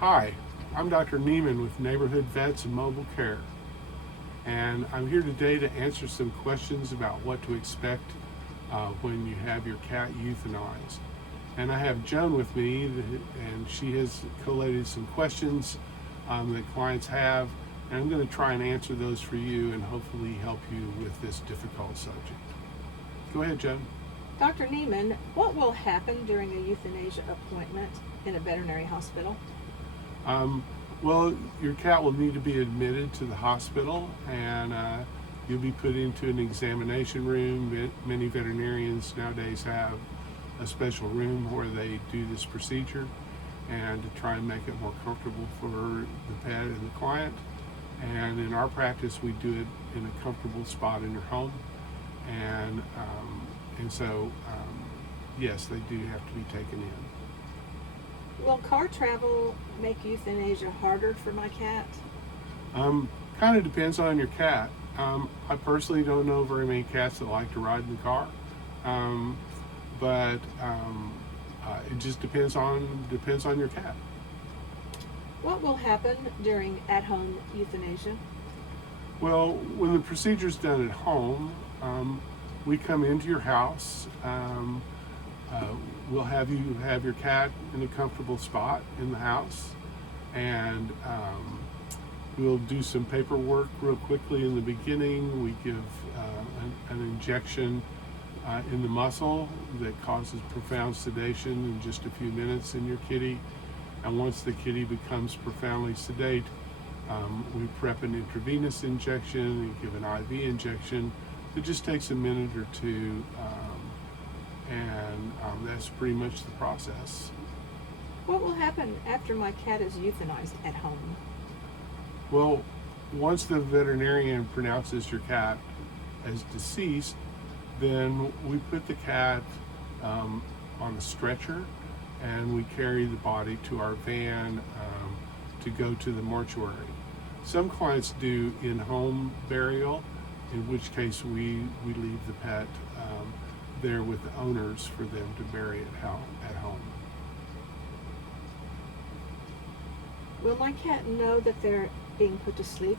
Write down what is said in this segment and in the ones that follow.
Hi, I'm Dr. Neiman with Neighborhood Vets and Mobile Care, and I'm here today to answer some questions about what to expect when you have your cat euthanized. And I have Joan with me, and she has collated some questions that clients have, and I'm going to try and answer those for you and hopefully help you with this difficult subject. Go ahead, Joan. Dr. Neiman, what will happen during a euthanasia appointment in a veterinary hospital? Well, your cat will need to be admitted to the hospital, and you'll be put into an examination room. Many veterinarians nowadays have a special room where they do this procedure and to try and make it more comfortable for the pet and the client. And in our practice, we do it in a comfortable spot in your home. And so, yes, they do have to be taken in. Will car travel make euthanasia harder for my cat? Kind of depends on your cat. I personally don't know very many cats that like to ride in the car, but it just depends on your cat. What will happen during at-home euthanasia? Well, when the procedure's done at home, we come into your house. We'll have you have your cat in a comfortable spot in the house, and we'll do some paperwork real quickly in the beginning. We give an injection in the muscle that causes profound sedation in just a few minutes in your kitty. And once the kitty becomes profoundly sedate, we prep an intravenous injection and give an IV injection. It just takes a minute or two, and that's pretty much the process. What will happen after my cat is euthanized at home? Well, once the veterinarian pronounces your cat as deceased, then we put the cat on a stretcher and we carry the body to our van to go to the mortuary. Some clients do in-home burial, in which case we leave the pet there with the owners for them to bury it at home. Will my cat know that they're being put to sleep?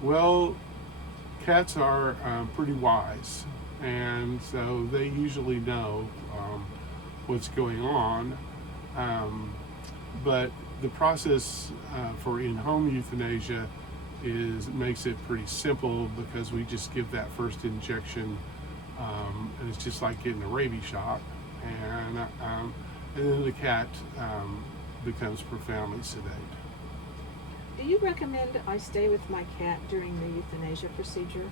Well, cats are pretty wise, and so they usually know what's going on. But the process for in-home euthanasia makes it pretty simple because we just give that first injection, and it's just like getting a rabies shot, and then the cat becomes profoundly sedate. Do you recommend I stay with my cat during the euthanasia procedure?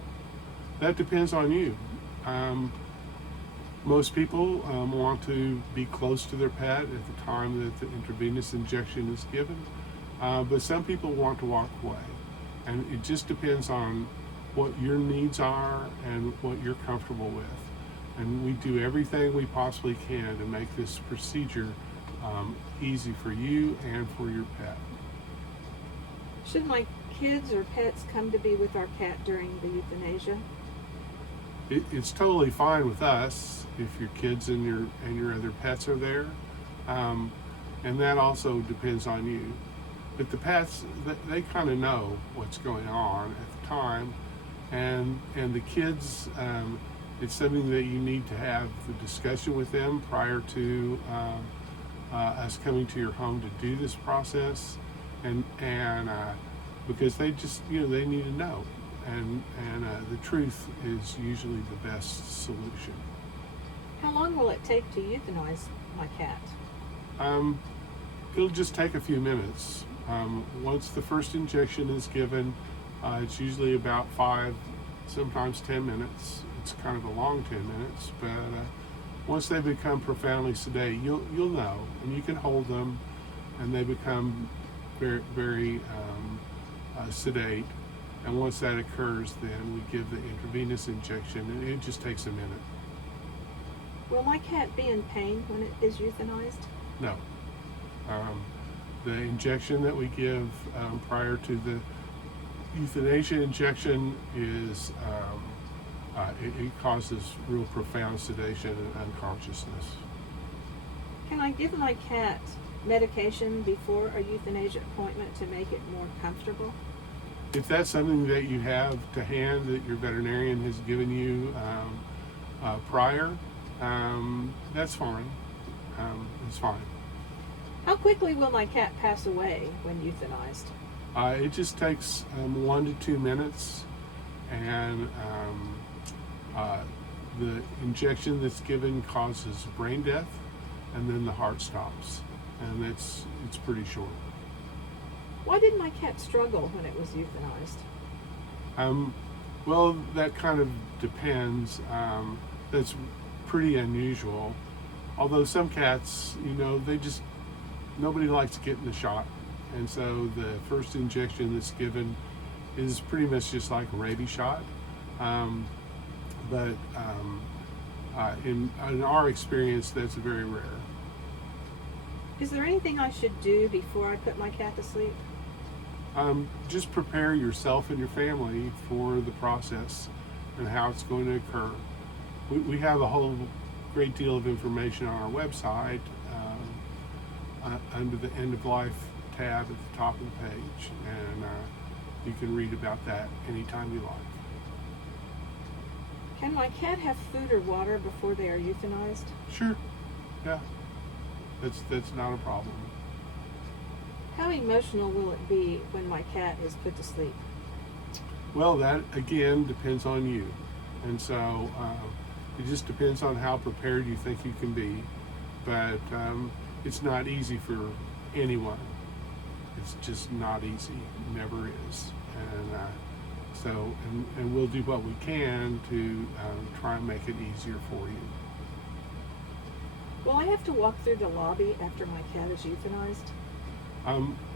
That depends on you. Most people want to be close to their pet at the time that the intravenous injection is given, but some people want to walk away. And it just depends on what your needs are and what you're comfortable with. And we do everything we possibly can to make this procedure easy for you and for your pet. Should my kids or pets come to be with our cat during the euthanasia? It's totally fine with us if your kids and your other pets are there, and that also depends on you. But the pets, they kind of know what's going on at the time, and the kids, it's something that you need to have the discussion with them prior to us coming to your home to do this process, and because they just they need to know, and the truth is usually the best solution. How long will it take to euthanize my cat? It'll just take a few minutes. Once the first injection is given, it's usually about 5, sometimes 10 minutes. It's kind of a long 10 minutes, but once they become profoundly sedate, you'll know, and you can hold them, and they become very, very sedate. And once that occurs, then we give the intravenous injection, and it just takes a minute. Will my cat be in pain when it is euthanized? No. The injection that we give prior to the euthanasia injection is it causes real profound sedation and unconsciousness. Can I give my cat medication before a euthanasia appointment to make it more comfortable? If that's something that you have to hand that your veterinarian has given you prior, that's fine. It's fine. How quickly will my cat pass away when euthanized? It just takes 1 to 2 minutes, and the injection that's given causes brain death, and then the heart stops, and it's pretty short. Why did my cat struggle when it was euthanized? Well, that kind of depends. That's pretty unusual. Although some cats, nobody likes getting the shot. And so the first injection that's given is pretty much just like a rabies shot. But in our experience, that's very rare. Is there anything I should do before I put my cat to sleep? Just prepare yourself and your family for the process and how it's going to occur. We have a whole great deal of information on our website under the end of life tab at the top of the page, and you can read about that anytime you like. Can my cat have food or water before they are euthanized? Sure, yeah, that's not a problem. How emotional will it be when my cat is put to sleep? Well, that again depends on you, and so it just depends on how prepared you think you can be. But it's not easy for anyone. It's just not easy. It never is. And we'll do what we can to try and make it easier for you. Will I have to walk through the lobby after my cat is euthanized?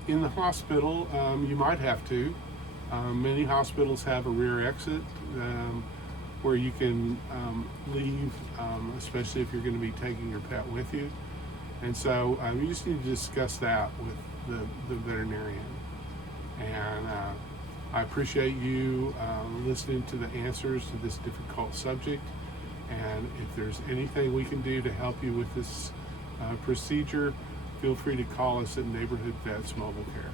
In the hospital, you might have to. Many hospitals have a rear exit where you can leave, especially if you're going to be taking your pet with you. And so you just need to discuss that with the veterinarian. And I appreciate you listening to the answers to this difficult subject. And if there's anything we can do to help you with this procedure, feel free to call us at Neighborhood Vets Mobile Care.